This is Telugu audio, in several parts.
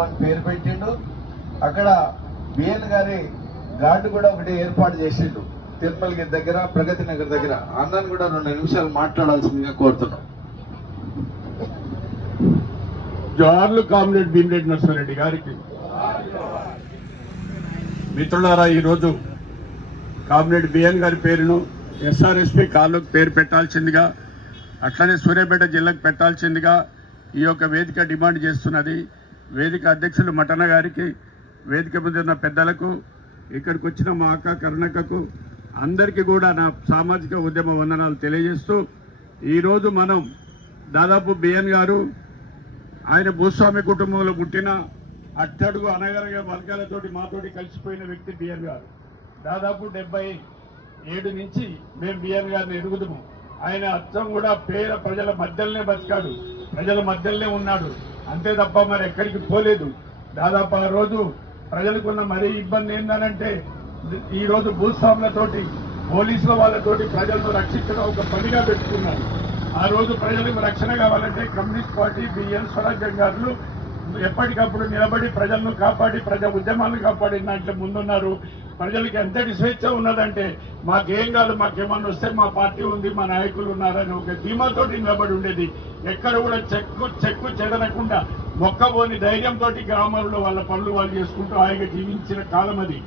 పేరు పెట్టిండు. అక్కడ బిఎన్ గారి గార్డు కూడా ఒకటి ఏర్పాటు చేసిండు తిరుమలగిరి దగ్గర, ప్రగతి నగర్ దగ్గర. అన్నను కూడా 2 నిమిషాలు మాట్లాడాల్సిందిగా కోరుతున్నాం. జోహార్లు కామ్రేడ్ భీమిరెడ్డి నరసింహారెడ్డి గారికి. మిత్రులారా, ఈరోజు కామ్రేడ్ బిఎన్ గారి పేరును ఎస్ఆర్ఎస్పీ కాలుకు పేరు పెట్టాల్సిందిగా, అట్లనే సూర్యాపేట జిల్లాకు పెట్టాల్సిందిగా ఈ యొక్క వేదిక డిమాండ్ చేస్తున్నది. వేదిక అధ్యక్షులు మటన గారికి, వేదిక మీద ఉన్న పెద్దలకు, ఇక్కడికి వచ్చిన మా అక్క కరుణక్కకు అందరికీ కూడా నా సామాజిక ఉద్యమ వందనాలు తెలియజేస్తూ, ఈరోజు మనం దాదాపు బిఎన్ గారు ఆయన భూస్వామి కుటుంబంలో పుట్టిన అట్టడుగు అనగరగ వర్గాలతోటి మాతోటి కలిసిపోయిన వ్యక్తి బిఎన్ గారు. దాదాపు 77 నుంచి మేము బిఎన్ గారిని ఎరుగుదాము. ఆయన అచ్చం కూడా పేద ప్రజల మధ్యలోనే బతికాడు, ప్రజల మధ్యలోనే ఉన్నాడు, అంతే తప్ప మరి ఎక్కడికి పోలేదు. దాదాపు ఆ రోజు ప్రజలకున్న మరీ ఇబ్బంది ఏందనంటే, ఈ రోజు భూస్వాములతోటి పోలీసుల వాళ్ళతోటి ప్రజలను రక్షించడం ఒక పనిగా పెట్టుకున్నారు. ఆ రోజు ప్రజలకు రక్షణ కావాలంటే కమ్యూనిస్ట్ పార్టీ బిఎన్ స్వరాజ్యం గారు ఎప్పటికప్పుడు నిలబడి ప్రజలను కాపాడి, ప్రజా ఉద్యమాలను కాపాడి దాంట్లో ముందున్నారు. ప్రజలకు ఎంతటి స్వేచ్ఛ ఉన్నదంటే, మాకేం కాదు, మాకేమన్నా వస్తే మా పార్టీ ఉంది, మా నాయకులు ఉన్నారని ఒక ధీమాతోటి నిలబడి ఉండేది. ఎక్కడ కూడా చెక్కు చెదరకుండా మొక్కబోని ధైర్యంతో గ్రామాల్లో వాళ్ళ పనులు వాళ్ళు చేసుకుంటూ హాయిగా జీవించిన కాలం అది.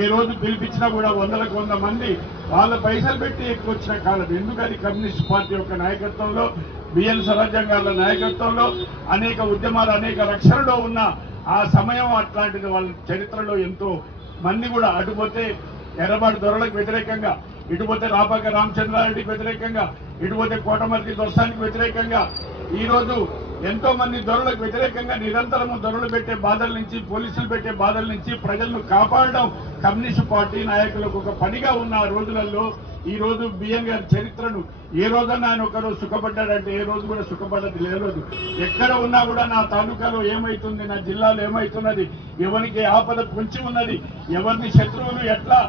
ఏ రోజు పిలిపించినా కూడా 100 మంది వాళ్ళ పైసలు పెట్టి ఎక్కువ వచ్చిన కాలం. ఎందుకది కమ్యూనిస్ట్ పార్టీ యొక్క నాయకత్వంలో, బిఎన్ స్వరాజ్యం గారి నాయకత్వంలో అనేక ఉద్యమాలు, అనేక రక్షణలో ఉన్న ఆ సమయం అట్లాంటిది. వాళ్ళ చరిత్రలో ఎంతో మంది కూడా అటుపోతే ఎర్రబాటు దొరలకు వ్యతిరేకంగా, ఇటుపోతే రాపాక రామచంద్రారెడ్డికి వ్యతిరేకంగా, ఇటుపోతే కోటమర్తి దొరసానికి వ్యతిరేకంగా, ఈ రోజు ఎంతో మంది దొరలకు వ్యతిరేకంగా నిరంతరము దొరలు పెట్టే బాధల నుంచి, పోలీసులు పెట్టే బాధల నుంచి ప్రజలను కాపాడడం కమ్యూనిస్ట్ పార్టీ నాయకులకు ఒక పనిగా ఉన్న ఆ రోజులలో ఈ రోజు బిఎన్ గారి చరిత్రను ఏ రోజన్నా ఆయన ఒకరోజు సుఖపడ్డాడంటే ఏ రోజు కూడా సుఖపడ్డది లేదు. ఎక్కడ ఉన్నా కూడా నా తాలూకాలో ఏమైతుంది, నా జిల్లాలో ఏమైతున్నది, ఎవరికి ఆపద పొంచి ఉన్నది, ఎవరిని శత్రువులు ఎట్లా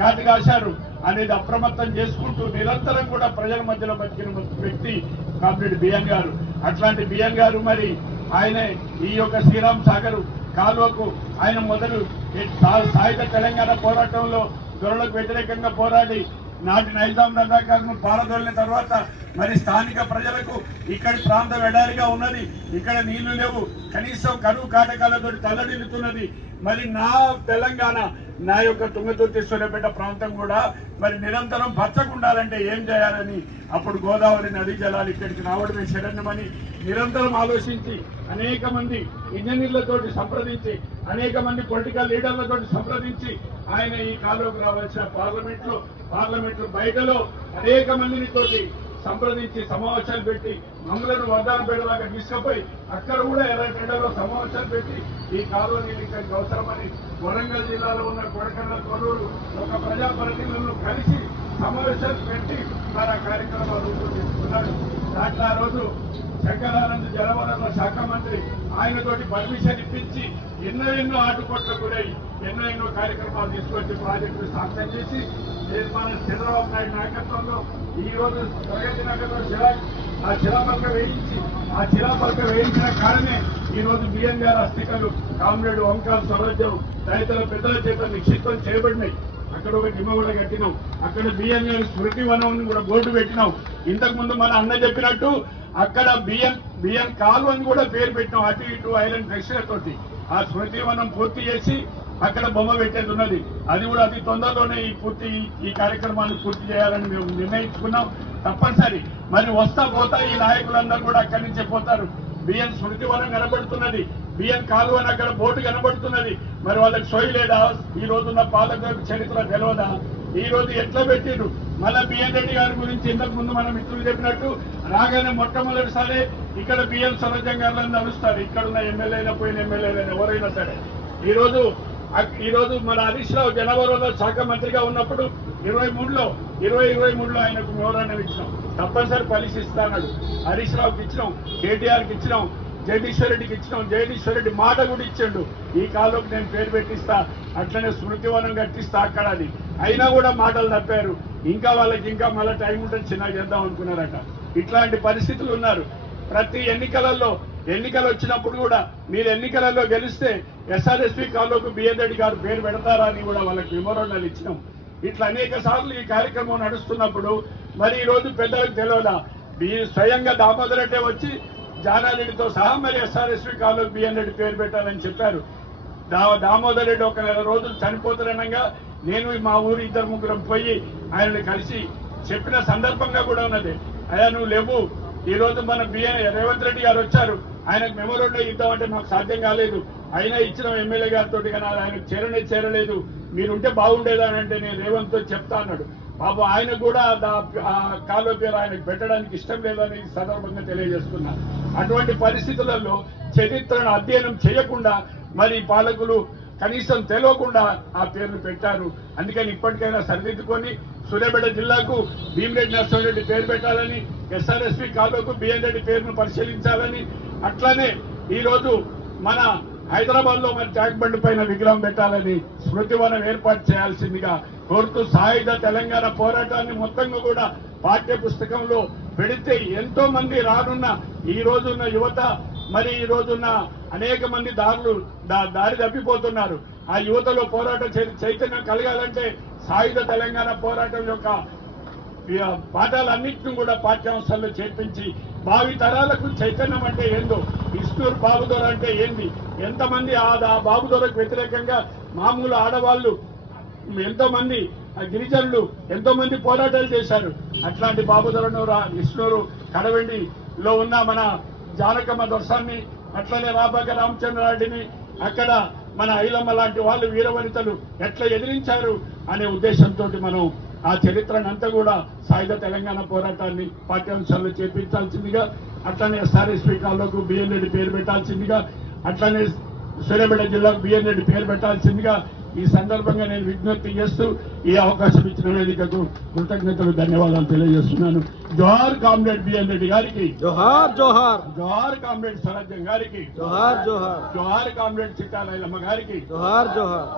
కాటిగాశారు అనేది అప్రమత్తం చేసుకుంటూ నిరంతరం కూడా ప్రజల మధ్యలో బతికిన వ్యక్తి కామ్రేడ్ బిఎన్ గారు. అట్లాంటి బిఎన్ గారు మరి ఆయన ఈ యొక్క శ్రీరామ్ సాగర్ కాలువకు ఆయన మొదలు సాయుధ తెలంగాణ పోరాటంలో దొరలకు వ్యతిరేకంగా పోరాడి నాటి నైజాం రజాకారును పారదోలిన తర్వాత మరి స్థానిక ప్రజలకు ఇక్కడి ప్రాంతం ఎడారిగా ఉన్నది, ఇక్కడ నీళ్లు లేవు, కనీసం కరువు కాటకాలతో తల్లడిల్లుతున్నది. మరి నా తెలంగాణ, నా యొక్క తుంగతుర్తి సూర్యాపేట ప్రాంతం కూడా మరి నిరంతరం పచ్చకుండాలంటే ఏం చేయాలని అప్పుడు గోదావరి నదీ జలాలు ఇక్కడికి రావడమే శరణ్యమని నిరంతరం ఆలోచించి అనేక మంది ఇంజనీర్లతోటి సంప్రదించి, అనేక మంది పొలిటికల్ లీడర్లతోటి సంప్రదించి ఆయన ఈ కాలువకు రావాల్సిన పార్లమెంటు బయటలో అనేక మందిని తోటి సంప్రదించి సమావేశాలు పెట్టి మమ్మలను వర్ధానపేటలాగా తీసుకుపోయి అక్కడ కూడా ఎర్రగడ్డలో సమావేశాలు పెట్టి ఈ కాలువ నీళ్ళు ఇక్కడికి అవసరమని వరంగల్ జిల్లాలో ఉన్న కొడకళ్ళ కొల్లూరు ఒక ప్రజాప్రతినిధులను కలిసి సమావేశాలు పెట్టి మరి ఆ కార్యక్రమాలు రూపొందిస్తున్నాడు. దాంట్లో ఆ రోజు శంకరానంద్ జలవనరుల శాఖ మంత్రి ఆయనతోటి పర్మిషన్ ఇప్పించి ఎన్నో ఆటుపోట్లకు గురై ఎన్నో కార్యక్రమాలు తీసుకొచ్చి ప్రాజెక్టులు సాధ్యం చేసి మన చంద్రబాబు నాయుడు నాయకత్వంలో ఈ రోజు ప్రగతి నగర్లో శిలాపలక వేయించిన కారణమే ఈ రోజు బిఎన్ గారి అస్థికలు కామ్రేడ్ ఓంకార్ స్వరాజ్యం రైతుల పెద్దల చేత నిక్షిప్తం చేయబడినాయి. అక్కడ ఒక దిమ్మ కూడా కట్టినాం, అక్కడ బిఎన్ గారి స్మృతి వనం కూడా బోర్డు పెట్టినాం. ఇంతకు ముందు మన అన్న చెప్పినట్టు అక్కడ బిఎన్ కాలువని కూడా పేరు పెట్టినాం, అటు ఇటు ఐరన్ ఫ్లెక్స్లతోటి. ఆ స్మృతి వనం పూర్తి చేసి అక్కడ బొమ్మ పెట్టేది ఉన్నది, అది కూడా అతి తొందరలోనే ఈ కార్యక్రమాన్ని పూర్తి చేయాలని మేము నిర్ణయించుకున్నాం. తప్పనిసరి మరి వస్తా పోతా ఈ నాయకులందరూ కూడా అక్కడి నుంచే పోతారు. బిఎన్ స్మృతి వనం కనబడుతున్నది, బిఎన్ కాలువ అని అక్కడ బోర్డు కనబడుతున్నది. మరి వాళ్ళకి సోయి లేదా? ఈ రోజున్న పాలకులకు చరిత్ర తెలియదా? ఈ రోజు ఎట్లా పెట్టిండ్రు? మళ్ళా బిఎన్ రెడ్డి గారి గురించి ఇంతకు ముందు మన మిత్రులు చెప్పినట్టు రాగానే మొట్టమొదటిసారి ఇక్కడ బిఎన్ స్వరాజ్యం గారు నడుస్తారు. ఇక్కడున్న ఎమ్మెల్యేలు పోయిన ఎమ్మెల్యేలు ఎవరైనా సరే. ఈ రోజు మన హరీష్ రావు జనవరిలో శాఖ మంత్రిగా ఉన్నప్పుడు 2023లో ఆయనకు మెమోరాండం ఇచ్చినాం, తప్పనిసరి పరిశీలిస్తాడు. హరీష్ రావుకి ఇచ్చినాం, కేటీఆర్కి ఇచ్చినాం, జగదీశ్వర్ రెడ్డికి ఇచ్చినాం. జగదీశ్వర్ రెడ్డి మాట కూడా ఇచ్చాడు, ఈ కాలువకు నేను పేరు పెట్టిస్తా, అట్లనే స్మృతివనం కట్టిస్తా అక్కడ అని. అయినా కూడా మాటలు తప్పారు. ఇంకా వాళ్ళకి ఇంకా మళ్ళీ టైం ఉంటుంది, చిన్నగా చేద్దాం అనుకున్నారట. ఇట్లాంటి పరిస్థితులు ఉన్నారు. ప్రతి ఎన్నికలలో ఎన్నికలు వచ్చినప్పుడు కూడా మీరు ఎన్నికలలో గెలిస్తే ఎస్ఆర్ఎస్పీ కాలువకు బిఎన్ రెడ్డి గారు పేరు పెడతారా అని కూడా వాళ్ళకి మెమోరాండాలు ఇచ్చినాం. ఇట్లా అనేక సార్లు ఈ కార్యక్రమం నడుస్తున్నప్పుడు మరి ఈ రోజు పెద్దలకు తెలియదా స్వయంగా దామోదర్ రెడ్డి వచ్చి జానారెడ్డితో సహా మరి ఎస్ఆర్ఎస్పీ కాలువకు బిఎన్ రెడ్డి పేరు పెట్టాలని చెప్పారు. దామోదర్ రెడ్డి ఒక 4 రోజులు చనిపోతారనగా నేను మా ఊరు 2-3 పోయి ఆయనని కలిసి చెప్పిన సందర్భంగా కూడా ఉన్నది. అయ్యా నువ్వు లేవు, ఈ రోజు మన రేవంత్ రెడ్డి గారు వచ్చారు, ఆయనకు మెమోరాండం ఇద్దామంటే నాకు సాధ్యం కాలేదు, అయినా ఇచ్చిన ఎమ్మెల్యే గారితో కానీ ఆయనకు చేరలేదు, మీరుంటే బాగుండేదని అంటే నేను రేవంత్ తో చెప్తా అన్నాడు. బాబు ఆయన కూడా ఆ కాలువ పేరు ఆయనకు పెట్టడానికి ఇష్టం లేదని ఈ సందర్భంగా తెలియజేస్తున్నా. అటువంటి పరిస్థితులలో చరిత్రను అధ్యయనం చేయకుండా మరి పాలకులు కనీసం తెలియకుండా ఆ పేర్లు పెట్టారు. అందుకని ఇప్పటికైనా సరిదిద్దుకొని సూర్యాపేట జిల్లాకు భీమిరెడ్డి నరసింహారెడ్డి పేరు పెట్టాలని, ఎస్ఆర్ఎస్పీ కాలువకు బిఎన్ రెడ్డి పేరును పరిశీలించాలని, అట్లానే ఈ రోజు మన హైదరాబాద్ లో మరి ట్యాంక్ బండ్ పైన విగ్రహం పెట్టాలని స్మృతివనం ఏర్పాటు చేయాల్సిందిగా కోరుతూ సాయుధ తెలంగాణ పోరాటాన్ని మొత్తంగా కూడా పాఠ్య పుస్తకంలో పెడితే ఎంతో మంది రానున్న ఈ రోజున్న యువత మరి ఈ రోజున్న అనేక మంది దారి తప్పిపోతున్నారు. ఆ యువతలో పోరాట చైతన్యం కలగాలంటే సాయుధ తెలంగాణ పోరాటం యొక్క పాఠాలన్నింటినీ కూడా పాఠ్యాంశాల్లో చేర్పించి భావి తరాలకు చైతన్యం అంటే ఏందో, ఇస్నూరు బాబుదొర అంటే ఏంది, ఎంతమంది ఆ బాబుదొరకు వ్యతిరేకంగా మామూలు ఆడవాళ్లు ఎంతో మంది గిరిజనులు ఎంతో మంది పోరాటాలు చేశారు. అట్లాంటి బాబుదొరను ఇస్నూరు కడవెండిలో ఉన్న మన జానకమ్మ దొరసాన్ని, అట్లనే రాబాక రామచంద్రారెడ్డిని, అక్కడ మన ఐలమ్మ లాంటి వాళ్ళు వీరవనితలు ఎట్లా ఎదిరించారు అనే ఉద్దేశంతో మనం ఆ చరిత్రను అంతా కూడా సాయుధ తెలంగాణ పోరాటాన్ని పాఠ్యాంశాల్లో చేర్పించాల్సిందిగా, అట్లనే ఎస్ఆర్ఎస్పీ కాలువకు బిఎన్ రెడ్డి పేరు పెట్టాల్సిందిగా, అట్లనే సూర్యాపేట జిల్లాకు బిఎన్ రెడ్డి పేరు పెట్టాల్సిందిగా ఈ సందర్భంగా నేను విజ్ఞప్తి చేస్తూ ఈ అవకాశం ఇచ్చిన వేదికకు కృతజ్ఞతలు ధన్యవాదాలు తెలియజేస్తున్నాను. జోహార్ కామ్రేడ్ బిఎన్ రెడ్డి గారికి, జోహార్ జోహార్. జోహార్ కామ్రేడ్ స్వరాజ్యం గారికి, జోహార్ జోహార్. జోహార్ కామ్రేడ్ చిట్టాలయ్యమ్మ గారికి, జోహార్ జోహార్.